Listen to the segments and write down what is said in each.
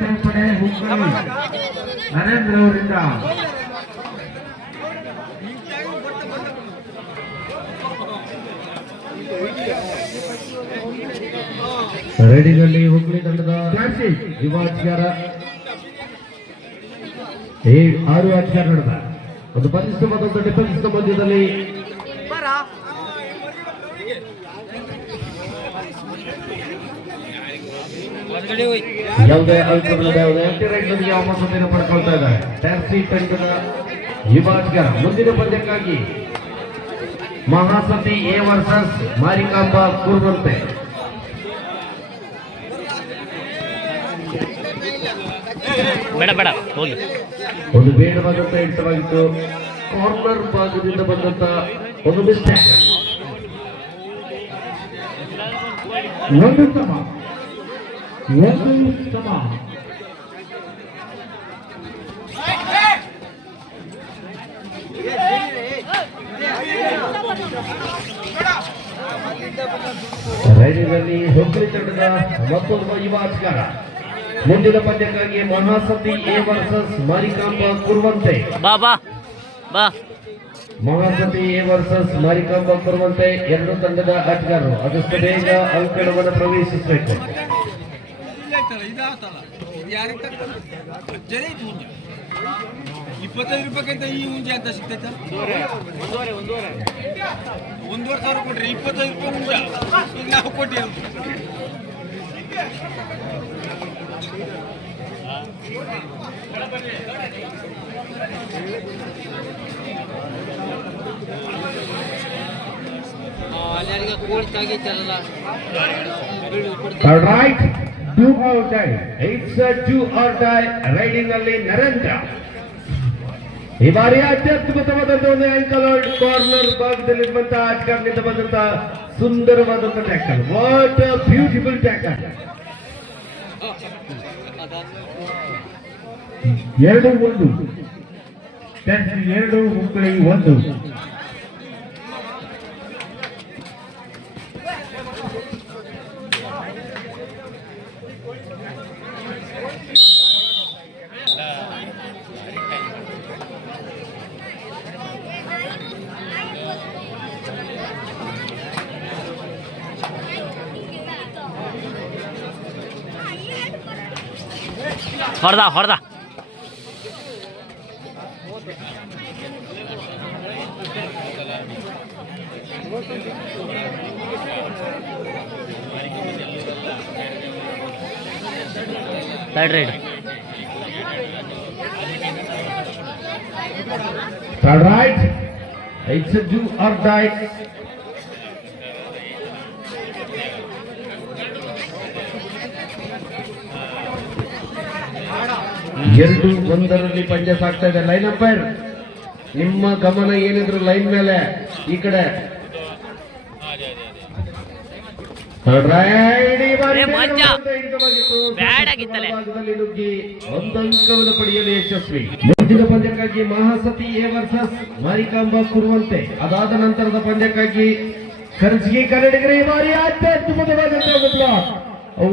ಸೇರ್ಪಡೆ ಹುಬ್ಬಳ್ಳಿ ನರೇಂದ್ರ ಅವರಿಂದ. ರೆಡಿನಲ್ಲಿ ಹುಬ್ಬಳ್ಳಿ ತಂಡದ ಯುವ ಆಟಗಾರ ಆರು ಅಧಿಕಾರ ನಡೆದ. ಒಂದು ಬಲಿಷ್ಠವಾದಂತಹ ಡಿಫೆನ್ಸ್ ಮಧ್ಯದಲ್ಲಿ ಯಾವುದೇ ಯಾವುದೇ ಅಂಟಿ ರೈಟ್ನೊಂದಿಗೆ ಅವಕಾಶವನ್ನು ಪಡ್ಕೊಳ್ತಾ ಇದ್ದಾರೆ. ಟ್ಯಾಕ್ಸಿ ತಂಡದ ಯುವ ಮುಂದಿನ ಪಂದ್ಯಕ್ಕಾಗಿ ಮಹಾಸತಿ ಎ ವರ್ಸಸ್ ಮಾರಿಕಾಂಬ ಕುರುವಂತೆ ಬೇಡ ಬೇಡ ಹೋಗಿ ಒಂದು ಬೇಡವಾದಂತ ಹಿಡಿತವಾಗಿತ್ತು. ಕಾರ್ನರ್ ಭಾಗದಿಂದ ಬಂದಂತ ಒಂದು ಮಿಸ್ಟೇಕ್ ಒಂದು ರೈಲಿನಲ್ಲಿ ಹುಬ್ಬಳ್ಳಿ ತಂಡದ ಮತ್ತೊಬ್ಬ ಯುವ ಆಟಗಾರ ಮುಂದಿನ ಪಂದ್ಯಕ್ಕಾಗಿ Mahasati A versus Marikamba Kuruvante Mahasati A versus Marikamba Kuruvante ಎರಡು ತಂಡದ ಆಟಗಾರರು. ಅದಷ್ಟು ಬೇಗ ಅಂಕಣವನ್ನು ಪ್ರವೇಶಿಸಬೇಕು. ಇಪ್ಪತ್ತೈದು ರೂಪಾಯಿಗಿಂತ ಈ ಹುಂಜೆ ಅಂತ ಸಿಗ್ತೈತ? ಒಂದೂವರೆ ಸಾವಿರ ಕೊಟ್ರಿ ಇಪ್ಪತ್ತೈದು ರೂಪಾಯಿ ಹುಂಜ ಈಗ ನಾವು ತಾಗೈತಲ್ಲ All right, do or die. It's a or die raiding ಅಲ್ಲಿ ನರೇಂದ್ರ. ಈ ಬಾರಿ ಅತ್ಯದ್ಭುತವಾದಂತಹ ಒಂದು ಆಂಕಲ್ ಕಾರ್ನರ್ ಭಾಗದಲ್ಲಿರುವಂತಹ ಆಟಗಾರನಿಂದ ಬಂದಂತಹ ಸುಂದರವಾದಂತಹ ಟ್ಯಾಕಲ್ ವಾಟ್ ಬ್ಯೂಟಿಫುಲ್ ಟ್ಯಾಕಲ್ ಎರಡು ಒಂದು. ಎರಡು ಹುಬ್ಬಳ್ಳಿ ಒಂದು. ಹೊಡೆದ ಹೊಡೆದ right right All right, it's a do or ಎರಡು ಒಂದರಲ್ಲಿ ಪಂದ್ಯ ಸಾಗ್ತಾ ಇದೆ ಲೈನ್ ಅಂಪೈರ್ ನಿಮ್ಮ ಗಮನ ಏನಿದ್ರು ಲೈನ್ ಮೇಲೆ ಈ ಕಡೆ. ಒಂದಂಕವನ್ನು ಪಡೆಯಲು ಯಶಸ್ವಿ. ಮುಂದಿನ ಪಂದ್ಯಕ್ಕಾಗಿ ಮಹಾಸತಿ ಎ ವರ್ಸಸ್ ಮಾರಿಕಾಂಬ ಕುರುವಂತೆ. ಅದಾದ ನಂತರದ ಪಂದ್ಯಕ್ಕಾಗಿ ಖರ್ಜಿಗೆ ಕನ್ನಡಿಗರೇ ಈ ಬಾರಿ ಅತ್ಯದ್ಭುತವಾದಂತಹ ಅ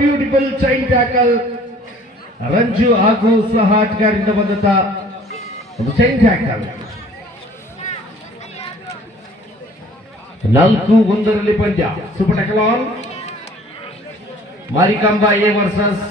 ಬ್ಯೂಟಿಫುಲ್ ಚೈನ್ ಟ್ಯಾಕಲ್ ರಂಜು ಹಾಗೂ ಸಹ ಆಟಗಾರರಿಂದ ಬಂದಂತ ಒಂದು ಚೈನ್ ಟ್ಯಾಕಲ್ ನಾಲ್ಕು ಒಂದರಲ್ಲಿ ಪಂದ್ಯ. Super tackle on Marikamba A versus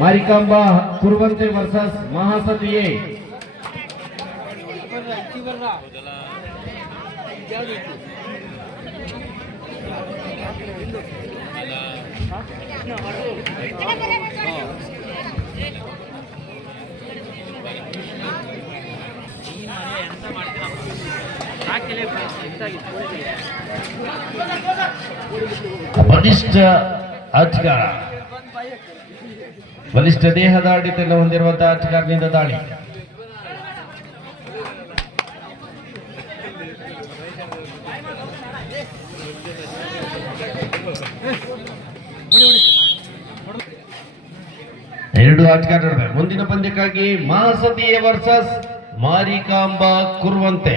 Marikamba ಕುರುವಂತೆ versus Mahasati A. ಬಲಿಷ್ಠ ಅಧಿಕಾರ. ಬಲಿಷ್ಠ ದೇಹದ ಆಡಳಿತವನ್ನು ಹೊಂದಿರುವಂತಹ ಆಟಗಾರನಿಂದ ದಾಳಿ. ಎರಡು ಆಟಗಾರರ ಮುಂದಿನ ಪಂದ್ಯಕ್ಕಾಗಿ ಮಹಾಸತಿಯ ವರ್ಸಸ್ ಮಾರಿಕಾಂಬ ಕುರುವಂತೆ.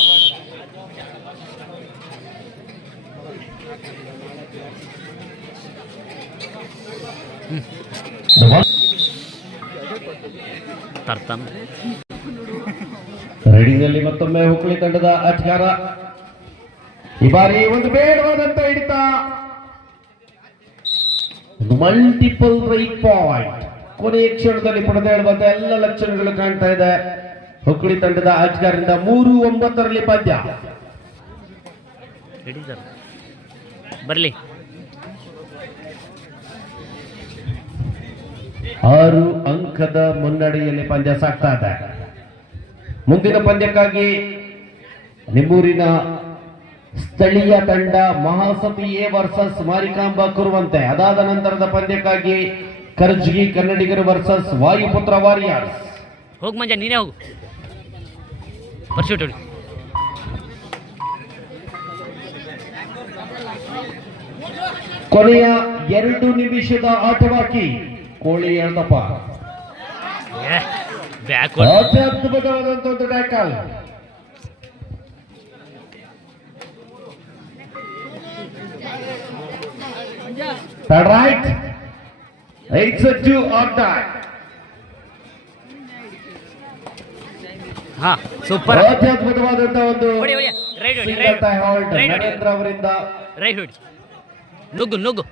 ರೈಡಿಂಗ್ನಲ್ಲಿ ಮತ್ತೊಮ್ಮೆ ಹುಕ್ಕಳಿ ತಂಡದ ಅಧಿಕಾರ. ಈ ಬಾರಿ ಒಂದು ಬೇಡವಾದಂತ ಹಿಡಿತ. ಮಲ್ಟಿಪಲ್ ರೈಟ್ ಪಾಯಿಂಟ್ ಕೊನೆಯ ಕ್ಷಣದಲ್ಲಿ ಪಡೆದೇಳುವಂತ ಎಲ್ಲ ಲಕ್ಷಣಗಳು ಕಾಣ್ತಾ ಇದೆ. ಹುಕ್ಕಳಿ ತಂಡದ ಅಧಿಕಾರದಿಂದ ಮೂರು ಒಂಬತ್ತರಲ್ಲಿ ಪದ್ಯ. ಬರಲಿ. ಆರು ಅಂಕದ ಮುನ್ನಡೆಯಲ್ಲಿ ಪಂದ್ಯ ಸಾಕ್ತಾ ಇದೆ. ಮುಂದಿನ ಪಂದ್ಯಕ್ಕಾಗಿ ನಿಮ್ಮೂರಿನ ಸ್ಥಳೀಯ ತಂಡ ಮಹಾಸತಿ ಎ ವರ್ಸಸ್ ಮಾರಿಕಾಂಬ ಕುರುವಂತೆ. ಅದಾದ ನಂತರದ ಪಂದ್ಯಕ್ಕಾಗಿ ಕರ್ಜಗಿ ಕನ್ನಡಿಗರು ವರ್ಸಸ್ ವಾಯುಪುತ್ರ ವಾರಿಯರ್ಸ್. ಹೋಗಿ ಮಂಜ ನೀನೇ ಹೋಗು. ಪರ್ಶೂಟ್ ಕೊನೆಯ ಎರಡು ನಿಮಿಷದ ಆಟ ಬಾಕಿ. ಕೋಳಿ ಬ್ಯಾಕ್ ಅತ್ಯದ್ಭುತವಾದಂತ ಒಂದು ಟ್ಯಾಕಲ್ ರೈಟ್ ಅ ಟು ಆರ್ ದಟ್ ಹಾ ಸೂಪರ್ ಅತ್ಯದ್ಭುತವಾದಂತ ಒಂದು ರೈಟ್ ಹೊಡಿ. ರೈಟ್ ರೈಟ್ ಹೊಡಿ ರೈಟ್ ಹೊಡಿ ನುಗ್ಗು ನುಗ್ಗು.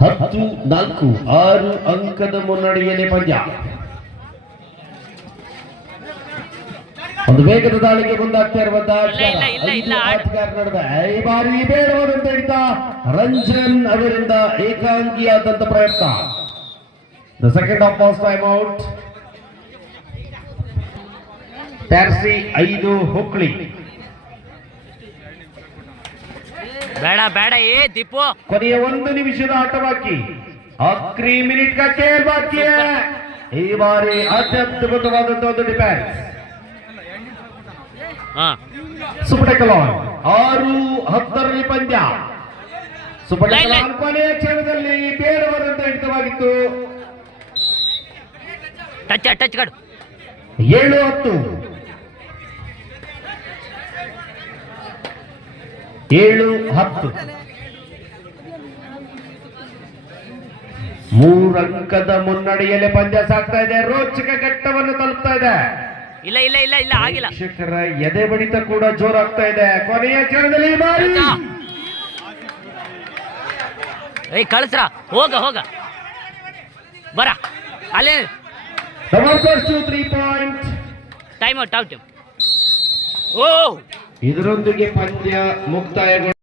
ಹತ್ತು ನಾಲ್ಕು ಆರು ಅಂಕದ ಮುನ್ನಡೆಯಲ್ಲಿ ಪಂದ್ಯ ಒಂದು ವೇಗದ ದಾಳಿಗೆ ಮುಂದಾಗ್ತಾ ಇರುವಂತಹ ಇಲ್ಲ, ಇಲ್ಲ, ಇಲ್ಲ, ಇಲ್ಲ, ಆಟ- ಆಟಗಾರ ನಡುವೆ ಈ ಬಾರಿ ಬೇಡವಾದಂತ ಹಿಡಿತ ರಂಜನ್ ಅವರಿಂದ ಏಕಾಂಗಿಯಾದಂತ ಪ್ರಯತ್ನ. The second of first time out taxi ಐದು ಹುಕ್ಳಿ ಬೇಡ ಬೇಡ ಏ ದೀಪು. ಕೊನೆಯ ಒಂದು ನಿಮಿಷದ ಆಟ ಬಾಕಿ. ಅಕ್ರಿ ಮಿನಿಟ್ ಕಟ್ಟೆ ಬಾಕಿ. ಈ ಬಾರಿ ಅತ್ಯದ್ಭುತವಾದಂತಹ ಒಂದು ಡಿಫೆನ್ಸ್ ಸುಪಟಕಲಾನ್ ಆರು ಹತ್ತರಲ್ಲಿ ಪಂದ್ಯ. ಸುಪಟಕಲಾನ್ ಕೊನೆಯ ಕ್ಷಣದಲ್ಲಿ ಬೇರೆಯವರಂತ ಹಿಡಿತವಾಗಿತ್ತು. ಟಚ್ ಟಚ್ ಕಡು ಏಳು ಹತ್ತು. ಏಳು ಹತ್ತು. ಮೂರಂಕದ ಮುನ್ನಡೆಯಲ್ಲಿ ಪಂದ್ಯ ಸಾಗ್ತಾ ಇದೆ. ರೋಚಕ ಘಟ್ಟವನ್ನು ತಲುಪ್ತಾ ಇದೆ. ಇಲ್ಲ ಇಲ್ಲ ಇಲ್ಲ ಇಲ್ಲ ಆಗಿಲ್ಲ. ಶಿಕ್ಷಕರ ಎದೆ ಬಡಿತ ಕೂಡ ಜೋರಾಗ್ತಾ ಇದೆ. ಕೊನೆಯ ಕ್ಷಣದಲ್ಲಿ ಬಾರಿ. ಏ ಕಳಿಸ್ರ? ಹೋಗ ಹೋಗ. ಬರ. ಅಲ್ಲೇ. ಜಬರ್ದಸ್ತ್ three point time out out ಓ ಇದರೊಂದಿಗೆ ಪಂದ್ಯ ಮುಕ್ತಾಯಗೊಂಡು